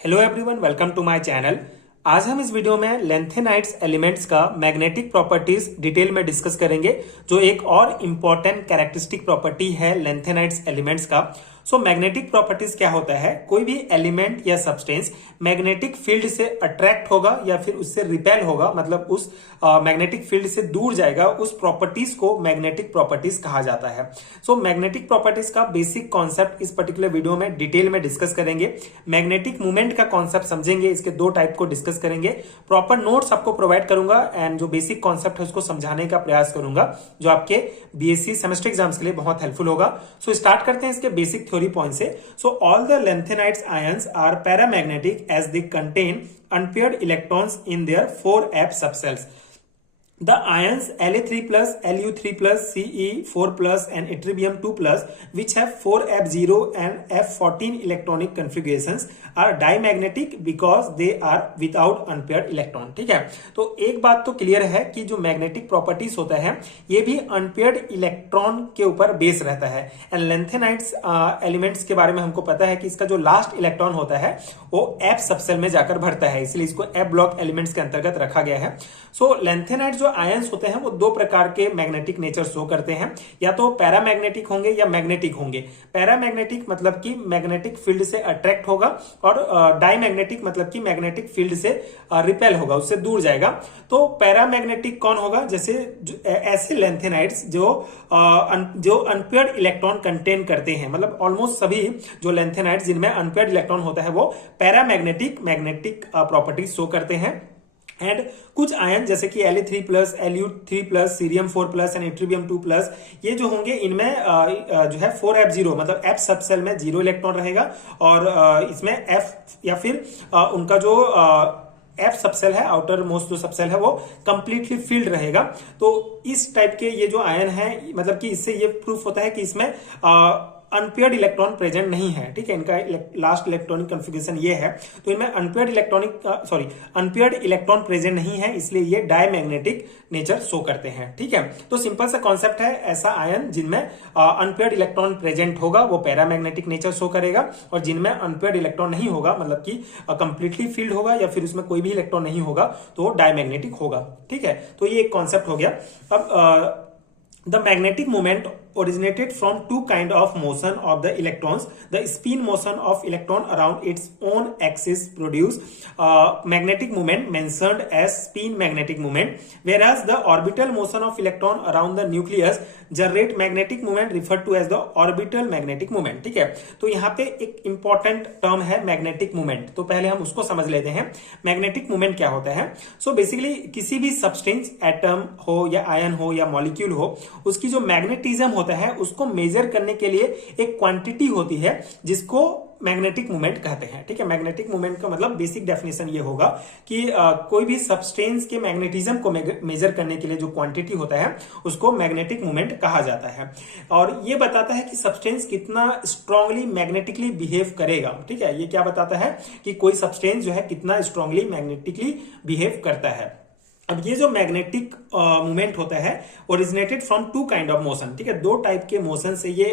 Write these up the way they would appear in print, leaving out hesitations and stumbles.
Hello everyone, welcome to my channel. आज हम इस वीडियो में लेंथेनाइट्स एलिमेंट्स का मैग्नेटिक प्रॉपर्टीज डिटेल में डिस्कस करेंगे, जो एक और इंपॉर्टेंट कैरेक्टरिस्टिक प्रॉपर्टी है लेंथेनाइट्स एलिमेंट्स का। मैग्नेटिक प्रॉपर्टीज क्या होता है? कोई भी एलिमेंट या सब्सटेंस मैग्नेटिक फील्ड से अट्रैक्ट होगा या फिर उससे रिपेल होगा, मतलब उस मैग्नेटिक फील्ड से दूर जाएगा, उस प्रॉपर्टीज को मैग्नेटिक प्रॉपर्टीज कहा जाता है। मैग्नेटिक प्रॉपर्टीज का बेसिक कॉन्सेप्ट इस पर्टिकुलर वीडियो में डिटेल में डिस्कस करेंगे। मैग्नेटिक मूवमेंट का कॉन्सेप्ट समझेंगे, इसके दो टाइप को डिस्कस करेंगे। प्रॉपर नोट्स आपको प्रोवाइड करूंगा एंड जो बेसिक कॉन्सेप्ट है उसको समझाने का प्रयास करूंगा, जो आपके बीएससी सेमेस्टर एग्जाम्स के लिए बहुत हेल्पफुल होगा। स्टार्ट करते हैं इसके बेसिक थ्योरी पॉइंट से। All the lanthanides ions are paramagnetic as they contain unpaired electrons in their 4f subcells. The ions La3 plus, Lu3 plus, Ce4 plus and ytterbium 2 plus, which have 4f0 and f14 electronic configurations, are diamagnetic because they are without unpaired electron. ठीक है, तो एक बात तो clear है कि जो magnetic properties होता है ये भी अनपेयर्ड इलेक्ट्रॉन के ऊपर बेस रहता है। एंड लेंथेनाइट्स एलिमेंट्स के बारे में हमको पता है कि इसका जो लास्ट इलेक्ट्रॉन होता है वो एफ सबसेल में जाकर भरता है, इसलिए इसको एफ ब्लॉक एलिमेंट्स के अंतर्गत रखा गया है। लेंथेनाइट जो आयंस होते हैं वो दो प्रकार के मैग्नेटिक नेचर शो करते हैं, या तो पैरामैग्नेटिक होंगे या मैग्नेटिक होंगे। पैरामैग्नेटिक मतलब कि मैग्नेटिक फील्ड से अट्रैक्ट होगा, और डायमैग्नेटिक मतलब कि मैग्नेटिक फील्ड से रिपेल होगा, उससे दूर जाएगा। तो पैरामैग्नेटिक कौन होगा? जैसे ऐसे लेंथेनाइट्स जो अनपेयर्ड इलेक्ट्रॉन कंटेन करते हैं, मतलब ऑलमोस्ट सभी जो लेंथेनाइट्स जिनमें अनपेयर्ड इलेक्ट्रॉन होता है वो पैरामैग्नेटिक मैग्नेटिक प्रॉपर्टीज शो करते हैं। एंड कुछ आयन जैसे कि Li3 plus, Lu3 plus, cerium 4 plus and ytterbium 2 plus, ये जो होंगे इनमें जो है 4f0 मतलब f सबसेल में 0 इलेक्ट्रॉन रहेगा, और इसमें f या फिर उनका जो एफ सबसेल है, आउटर मोस्ट जो सबसेल है वो कंप्लीटली फील्ड रहेगा। तो इस टाइप के ये जो आयन है, मतलब कि इससे ये प्रूफ होता है कि इसमें अनपेयर्ड इलेक्ट्रॉन प्रेजेंट नहीं है। ठीक है, इनका लास्ट इलेक्ट्रॉनिक कॉन्फ़िगरेशन ये है, तो इनमें अनपेयर्ड इलेक्ट्रॉन प्रेजेंट नहीं है, इसलिए ये डायमैग्नेटिक नेचर शो करते हैं। ठीक है, तो सिंपल सा कॉन्सेप्ट है, ऐसा आयन जिनमें अनपेयर्ड इलेक्ट्रॉन प्रेजेंट होगा वो पैरामैग्नेटिक नेचर शो करेगा, और जिनमें अनपेयर्ड इलेक्ट्रॉन नहीं होगा, मतलब कि कंप्लीटली फील्ड होगा या फिर उसमें कोई भी इलेक्ट्रॉन नहीं होगा, तो वो डायमैग्नेटिक होगा। ठीक है, तो ये एक कॉन्सेप्ट हो गया। अब the magnetic moment originated from two kind of motion of the electrons. The spin motion of electron around its own axis produce magnetic moment mentioned as spin magnetic moment, whereas the orbital motion of electron around the nucleus generate magnetic moment referred to as the orbital magnetic moment. ठीक है, तो यहाँ पे एक important term है magnetic moment, तो पहले हम उसको समझ लेते हैं। मैग्नेटिक मोमेंट क्या होता है? बेसिकली किसी भी सब्सटेंस, एटम हो या आयन हो या मॉलिक्यूल हो, उसकी जो मैग्नेटिज्म होता है उसको मेजर करने के लिए एक क्वांटिटी होती है जिसको मैग्नेटिक मोमेंट कहते हैं। ठीक है, मैग्नेटिक मोमेंट का मतलब बेसिक डेफिनेशन ये होगा कि कोई भी सब्सटेंस के मैग्नेटिज्म को मेजर करने के लिए जो क्वांटिटी होता है उसको मैग्नेटिक मोमेंट कहा जाता है, और ये बताता है कि सब्सटेंस कितना स्ट्रांगली मैग्नेटिकली बिहेव करेगा। ठीक है, ये क्या बताता है कि कोई सब्सटेंस जो है कितना स्ट्रांगली मैग्नेटिकली बिहेव करता है। अब ये जो मैग्नेटिक मूवमेंट होता है originated from two kind of motion. ठीक है, दो टाइप के मोशन से ये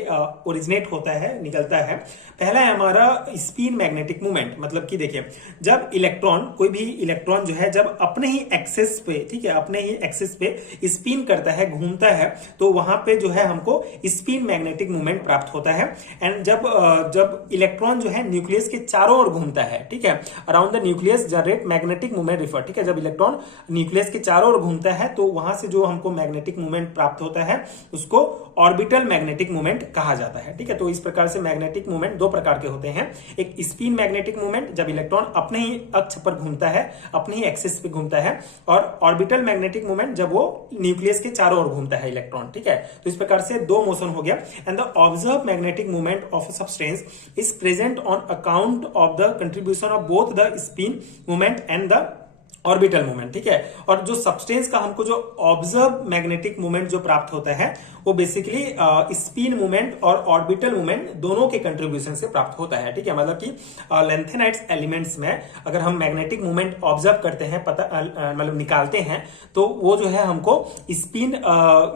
ओरिजिनेट होता है, निकलता है। पहला है हमारा स्पिन मैग्नेटिक मूवमेंट, मतलब कि देखिए, जब इलेक्ट्रॉन, कोई भी इलेक्ट्रॉन जो है जब अपने ही एक्सिस पे, ठीक है, अपने ही एक्सिस पे स्पिन करता है, घूमता है, तो वहां पे जो है हमको स्पिन मैग्नेटिक मूवमेंट प्राप्त होता है। एंड जब इलेक्ट्रॉन जो है न्यूक्लियस के चारों ओर घूमता है, ठीक है, around the nucleus generate magnetic movement refer. ठीक है, जब इलेक्ट्रॉन न्यूक्लियस के चारों ओर घूमता है तो वहां से जो हमको मैग्नेटिक मूवमेंट प्राप्त होता है उसको ऑर्बिटल मैग्नेटिक मूवमेंट कहा जाता है। ठीक है, तो इस प्रकार से मैग्नेटिक मूवमेंट दो प्रकार के होते हैं। एक स्पिन मैग्नेटिक मूवमेंट, जब इलेक्ट्रॉन अपने ही अक्ष पर घूमता है, अपने ही एक्सिस पे घूमता है, और ऑर्बिटल मैग्नेटिक मूवमेंट जब वो न्यूक्लियस के चारों ओर घूमता है इलेक्ट्रॉन। ठीक है, तो इस प्रकार से दो मोशन हो गया। And the observe magnetic movement of a substance is present on account of the contribution of both the spin movement and the orbital movement, ठीक है। और जो सब्सटेंस का हमको जो ऑब्जर्व मैग्नेटिक मूवमेंट जो प्राप्त होता है वो बेसिकली स्पिन मूवमेंट और ऑर्बिटल मूवमेंट दोनों के कंट्रीब्यूशन से प्राप्त होता है, ठीक है। मतलब कि लेंथेनाइट्स एलिमेंट्स में अगर हम मैग्नेटिक मूवमेंट ऑब्जर्व करते हैं, पता मतलब निकालते हैं, तो वो जो है हमको स्पिन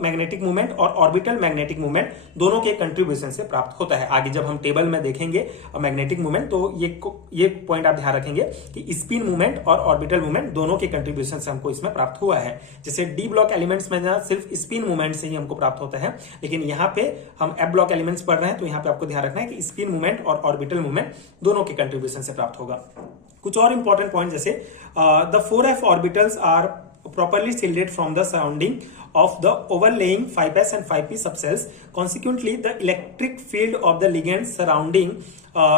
मैग्नेटिक मूवमेंट और ऑर्बिटल मैग्नेटिक मूवमेंट दोनों के कंट्रीब्यूशन से प्राप्त होता है। आगे जब हम टेबल में देखेंगे मैग्नेटिक मूवमेंट, तो ये पॉइंट आप ध्यान रखेंगे कि स्पिन मूवमेंट और ऑर्बिटल मूवमेंट दोनों के कंट्रीब्यूशन से हमको इसमें प्राप्त हुआ है। जैसे डी ब्लॉक एलिमेंट्स में ना सिर्फ स्पिन मूवमेंट से ही हमको प्राप्त होता है, लेकिन यहाँ पे हम एफ ब्लॉक एलिमेंट्स पढ़ रहे हैं, तो यहाँ पे आपको ध्यान रखना है कि स्पिन मूवमेंट और ऑर्बिटल मूवमेंट दोनों के कंट्रीब्यूशन से प्राप्त होगा। कुछ और इंपॉर्टेंट पॉइंट, जैसे the 4f orbitals are properly shielded from the surrounding of the overlaying 5s and 5p subcells. Consequently, the electric field of the ligand surrounding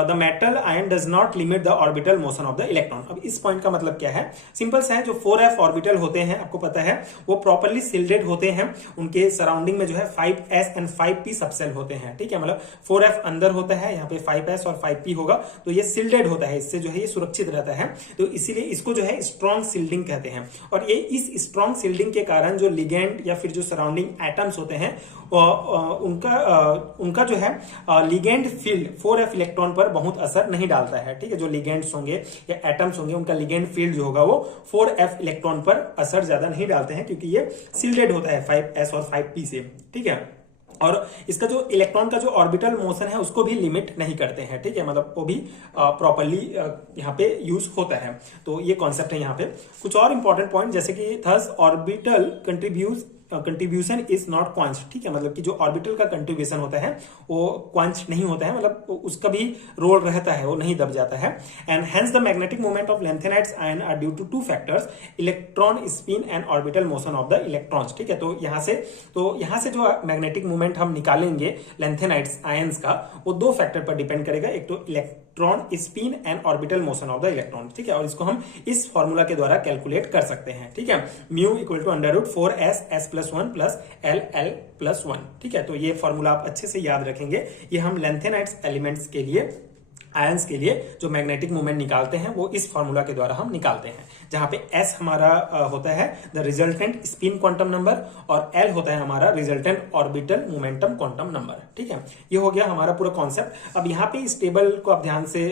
the metal ion does not limit the orbital motion of the electron. अब इस point का मतलब क्या है? Simple सा है, जो 4f orbital होते हैं आपको पता है वो प्रॉपरली शिल्डेड होते हैं, उनके सराउंडिंग में जो है 5s एंड 5p सबसेल होते हैं, ठीक है। मतलब 4f अंदर होता है, यहाँ पे 5s और 5p होगा, तो ये शिल्डेड होता है, इससे जो है ये सुरक्षित रहता है, तो इसीलिए इसको जो है स्ट्रॉन्ग शिल्डिंग कहते हैं। और ये इस स्ट्रॉन्ग शिल्डिंग के कारण जो लिगेंड या फिर जो सराउंडिंग एटम्स होते हैं उनका जो है लिगेंड फील्ड 4f इलेक्ट्रॉन पर बहुत असर नहीं डालता है, ठीक है। जो लिगेंड्स होंगे या एटम्स होंगे उनका लिगेंड फील्ड जो होगा वो 4f इलेक्ट्रॉन पर असर ज्यादा नहीं डालते हैं, क्योंकि ये शिल्डेड होता है 5s और 5p से, ठीक है। और इसका जो इलेक्ट्रॉन का जो ऑर्बिटल मोशन है उसको भी लिमिट नहीं करते हैं, ठीक है। मतलब वो भी प्रॉपरली यहाँ पे यूज होता है, तो ये कॉन्सेप्ट है यहाँ पे। कुछ और इंपॉर्टेंट पॉइंट, जैसे कि thus orbital contribution is not क्वांच, ठीक है। मतलब कि जो ऑर्बिटल का कंट्रीब्यूशन होता है वो क्वांच नहीं होता है, मतलब उसका भी रोल रहता है, वो नहीं दब जाता है। And hence the magnetic movement of lanthanides ion are due to 2 factors, electron spin and orbital motion of the electrons, ठीक है। तो यहाँ से जो मैग्नेटिक मूवमेंट हम निकालेंगे लेंथेनाइट्स आयंस का, वो 2 फैक्टर पर डिपेंड करेगा, एक तो electron spin and orbital motion of the electron, ठीक है। और इसको हम इस फॉर्मूला के द्वारा कैलकुलेट कर सकते हैं, ठीक है। Mu equal to √4s s+1 plus l+1, ठीक है। तो ये फॉर्मूला आप अच्छे से याद रखेंगे। ये हम लेंथेनाइट्स एलिमेंट्स के लिए, आयंस के लिए जो मैग्नेटिक मूवमेंट निकालते हैं वो इस फॉर्मूला के द्वारा हम निकालते हैं, जहां पे S हमारा होता है the resultant spin quantum number और L होता है हमारा resultant orbital momentum quantum number, ठीक है। ये हो गया हमारा पूरा कॉन्सेप्ट। अब यहाँ पे इस टेबल को आप ध्यान से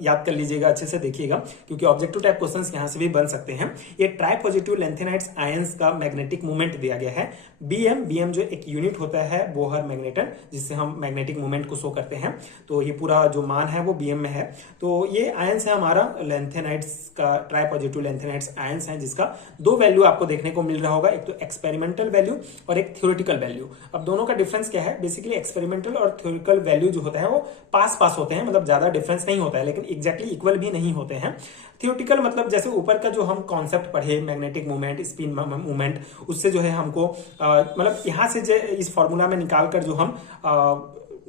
याद कर लीजिएगा, अच्छे से देखिएगा, क्योंकि ऑब्जेक्टिव टाइप क्वेश्चंस यहाँ से भी बन सकते हैं। ये ट्राई पॉजिटिव लेंथेनाइट्स आयंस का मैग्नेटिक मूवमेंट दिया गया है BM जो एक यूनिट होता है बोहर मैग्नेटन, जिससे हम मैग्नेटिक मूवमेंट को शो करते हैं, तो ये पूरा जो मान है वो BM में है। तो ये आयंस है हमारा लेंथेनाइट्स का, ट्राई पॉजिटिव लेंथेनाइट्स आयंस है, जिसका 2 वैल्यू आपको देखने को मिल रहा होगा, एक तो एक्सपेरिमेंटल वैल्यू और एक थ्योरेटिकल वैल्यू। अब दोनों का डिफरेंस क्या है? बेसिकली एक्सपेरिमेंटल और थ्योरेटिकल वैल्यू जो होता है वो पास होते हैं, मतलब ज्यादा डिफरेंस नहीं होता है, लेकिन एग्जैक्टली इक्वल भी नहीं होते हैं। थ्योरेटिकल मतलब जैसे ऊपर का जो हम कॉन्सेप्ट पढ़े मैग्नेटिक मूवमेंट, स्पिन मूवमेंट, उससे जो है हमको मतलब यहाँ से जो इस फॉर्मूला में निकालकर जो हम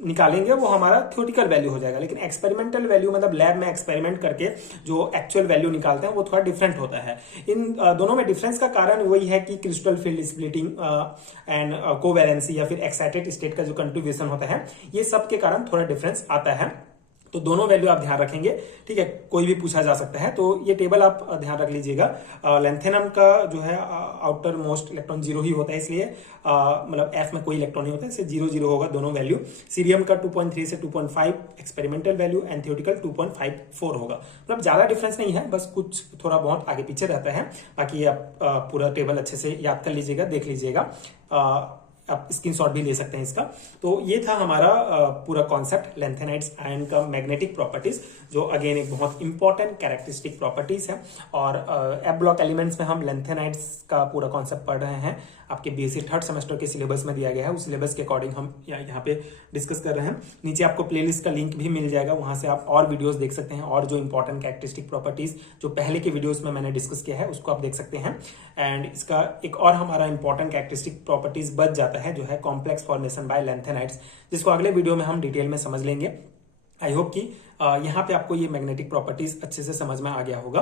निकालेंगे वो हमारा थ्योरेटिकल वैल्यू हो जाएगा। लेकिन एक्सपेरिमेंटल वैल्यू मतलब लैब में एक्सपेरिमेंट करके जो एक्चुअल वैल्यू निकालते हैं वो थोड़ा डिफरेंट होता है। इन दोनों में डिफरेंस का कारण वही है कि crystal field splitting and covalency या फिर एक्साइटेड स्टेट का जो कंट्रीब्यूशन होता है, ये सब के कारण थोड़ा डिफरेंस आता है। तो दोनों वैल्यू आप ध्यान रखेंगे, ठीक है। कोई भी पूछा जा सकता है, तो ये टेबल आप ध्यान रख लीजिएगा। लेंथेनम का जो है आउटर मोस्ट इलेक्ट्रॉन 0 ही होता है, इसलिए मतलब F में कोई इलेक्ट्रॉन नहीं होता है, इसलिए 0 होगा दोनों वैल्यू। सीरियम का 2.3 से 2.5 एक्सपेरिमेंटल वैल्यू एंड थ्योरेटिकल 2.54 होगा। मतलब ज्यादा डिफरेंस नहीं है, बस कुछ थोड़ा बहुत आगे पीछे रहता है। बाकी आप पूरा टेबल अच्छे से याद कर लीजिएगा, देख लीजिएगा, आप स्क्रीनशॉट भी ले सकते हैं इसका। तो ये था हमारा पूरा कॉन्सेप्ट लेंथेनाइट्स आयन का मैग्नेटिक प्रॉपर्टीज, जो अगेन एक बहुत इंपॉर्टेंट कैरेक्टरिस्टिक प्रॉपर्टीज है। और एफ ब्लॉक एलिमेंट्स में हम लेंथेनाइट्स का पूरा कॉन्सेप्ट पढ़ रहे हैं, आपके BSc 3rd सेमेस्टर के सिलेबस में दिया गया है, उस सिलेबस के अकॉर्डिंग हम यहाँ पे डिस्कस कर रहे हैं। नीचे आपको प्लेलिस्ट का लिंक भी मिल जाएगा, वहां से आप और वीडियोस देख सकते हैं, और जो इंपॉर्टेंट कैरेक्टरिस्टिक प्रॉपर्टीज जो पहले के वीडियोस में मैंने डिस्कस किया है उसको आप देख सकते हैं। एंड इसका एक और हमारा इंपॉर्टेंट कैरेक्टरिस्टिक प्रॉपर्टीज बच जाता है, जो है कॉम्प्लेक्स फॉर्मेशन बाय लेंथेनाइट्स, जिसको अगले वीडियो में हम डिटेल में समझ लेंगे। आई होप कि यहाँ पे आपको ये मैग्नेटिक प्रॉपर्टीज अच्छे से समझ में आ गया होगा।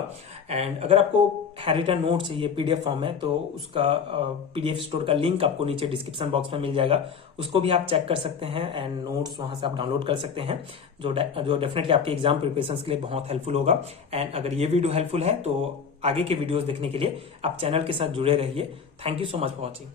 एंड अगर आपको हैंडरिटन नोट चाहिए PDF फॉर्म में, तो उसका PDF स्टोर का लिंक आपको नीचे डिस्क्रिप्शन बॉक्स में मिल जाएगा, उसको भी आप चेक कर सकते हैं एंड नोट्स वहां से आप डाउनलोड कर सकते हैं, जो डेफिनेटली आपके एग्जाम प्रिपरेशन के लिए बहुत हेल्पफुल होगा। एंड अगर ये वीडियो हेल्पफुल है तो आगे के वीडियोस देखने के लिए आप चैनल के साथ जुड़े रहिए। Thank you so much for watching.